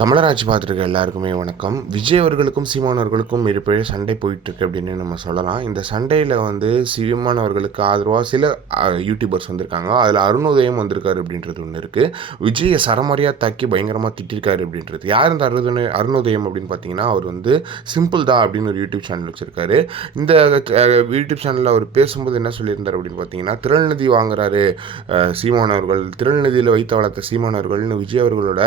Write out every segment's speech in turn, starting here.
தமிழராட்சி பார்த்துருக்க எல்லாருக்குமே வணக்கம். விஜய் அவர்களுக்கும் சீமான் அவர்களுக்கும் மிகப்பெரிய சண்டை போயிட்டுருக்கு அப்படின்னு நம்ம சொல்லலாம். இந்த சண்டையில் சீமான் அவர்களுக்கு ஆதரவாக சில யூடியூபர்ஸ் வந்திருக்காங்க. அதில் அருணோதயம் வந்திருக்காரு அப்படின்றது ஒன்று இருக்குது. விஜயை சரமாரியாக தாக்கி பயங்கரமாக திட்டிருக்காரு அப்படின்றது. யார் இந்த அருணோதயம் அப்படின்னு பார்த்தீங்கன்னா, அவர் சிம்பிள் தான் அப்படின்னு ஒரு யூடியூப் சேனல் வச்சுருக்காரு. இந்த யூடியூப் சேனலில் அவர் பேசும்போது என்ன சொல்லியிருந்தார் அப்படின்னு பார்த்தீங்கன்னா, திரள்நிதி வாங்குறாரு சீமான் அவர்கள், திரள்நிதியில் வைத்து வளர்த்த சீமான் அவர்கள்னு விஜய் அவர்களோட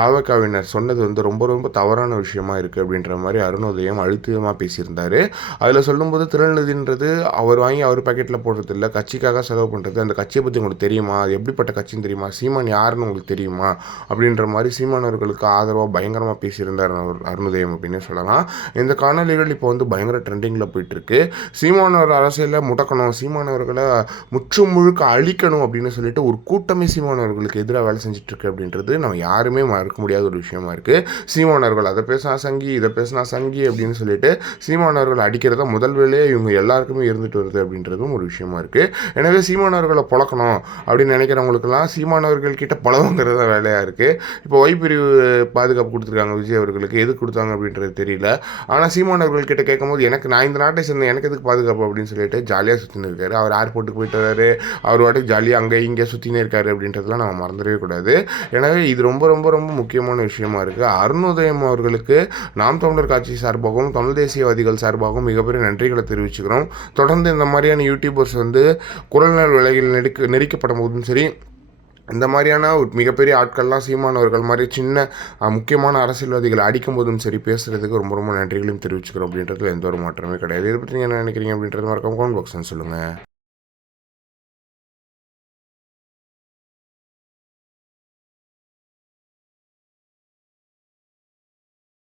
தாவக்காவினர் சொன்னது ரொம்ப ரொம்ப தவறான விஷயமா இருக்குது அப்படின்ற மாதிரி அருணோதயம் அழுத்தமாக பேசியிருந்தார். அதில் சொல்லும்போது திரள்நிதின்றது அவர் வாங்கி அவர் பாக்கெட்டில் போடுறது இல்லை, கட்சிக்காக செலவு பண்ணுறது. அந்த கட்சியை பற்றி உங்களுக்கு தெரியுமா, அது எப்படிப்பட்ட கட்சின்னு தெரியுமா, சீமான் யாருன்னு உங்களுக்கு தெரியுமா அப்படின்ற மாதிரி சீமானவர்களுக்கு ஆதரவாக பயங்கரமாக பேசியிருந்தார் அருணோதயம் அப்படின்னு சொல்லலாம். இந்த காணொலிகள் இப்போ பயங்கர ட்ரெண்டிங்கில் போயிட்டுருக்கு. சீமானவர் அரசியலில் முடக்கணும், சீமானவர்களை முற்றும் முழுக்க அழிக்கணும் அப்படின்னு சொல்லிட்டு ஒரு கூட்டமே சீமானவர்களுக்கு எதிராக வேலை செஞ்சுட்ருக்கு அப்படின்றது நம்ம யாருமே மறக்க முடியாத ஒரு விஷயமா இருக்குது. சீமானவர்கள் அதை பேசினா சங்கி, இதை பேசினா சங்கி அப்படின்னு சொல்லிட்டு சீமானவர்கள் அடிக்கிறத முதல் வேலையே இவங்க எல்லாருக்குமே இருந்துட்டு வருது அப்படின்றதும் ஒரு விஷயமா இருக்குது. எனவே சீமானவர்களை பொழக்கணும் அப்படின்னு நினைக்கிறவங்களுக்கெல்லாம் சீமானவர்கள் கிட்ட பழகுங்கிறத வேலையாக இருக்குது. இப்போ பிரிவு பாதுகாப்பு கொடுத்துருக்காங்க விஜய் அவர்களுக்கு. எதுக்கு கொடுத்தாங்க அப்படின்றது தெரியல. ஆனால் சீமானவர்கள் கிட்ட கேட்கும்போது நான் இந்த நாட்டை சேர்ந்தேன், எனக்கு எதுக்கு பாதுகாப்பு அப்படின்னு சொல்லிட்டு ஜாலியாக சுற்றின்னு இருக்காரு. அவர் ஏர்போர்ட்டுக்கு போயிட்டு வராரு, அவர் வாட்டுக்கு ஜாலியாக அங்கே இங்கே சுற்றினே இருக்காரு அப்படின்றதுலாம் நம்ம மறந்துடவே கூடாது. எனவே இது ரொம்ப ரொம்ப ரொம்ப முக்கியமான விஷயமா இருக்குது. அருணோதயம் அவர்களுக்கு நாம் தமிழர் கட்சி சார்பாகவும் தமிழ் தேசியவாதிகள் சார்பாகவும் மிகப்பெரிய நன்றிகளை தெரிவிச்சுக்கிறோம். தொடர்ந்து இந்த மாதிரியான யூடியூபர்ஸ் குரல்நர் விலையில் நெரிக்கப்படும் போதும் சரி, இந்த மாதிரியான ஒரு மிகப்பெரிய ஆட்கள்லாம் சீமானவர்கள் மாதிரி சின்ன முக்கியமான அரசியல்வாதிகளை அடிக்கும் போதும் சரி பேசுகிறதுக்கு ரொம்ப ரொம்ப நன்றிகளையும் தெரிவிச்சுக்கிறோம் அப்படின்றதுல எந்த ஒரு மாற்றமே கிடையாது. இதை பற்றி என்ன நினைக்கிறீங்க அப்படின்றது மறக்காம கமெண்ட் பாக்ஸ்ன்னு சொல்லுங்கள்.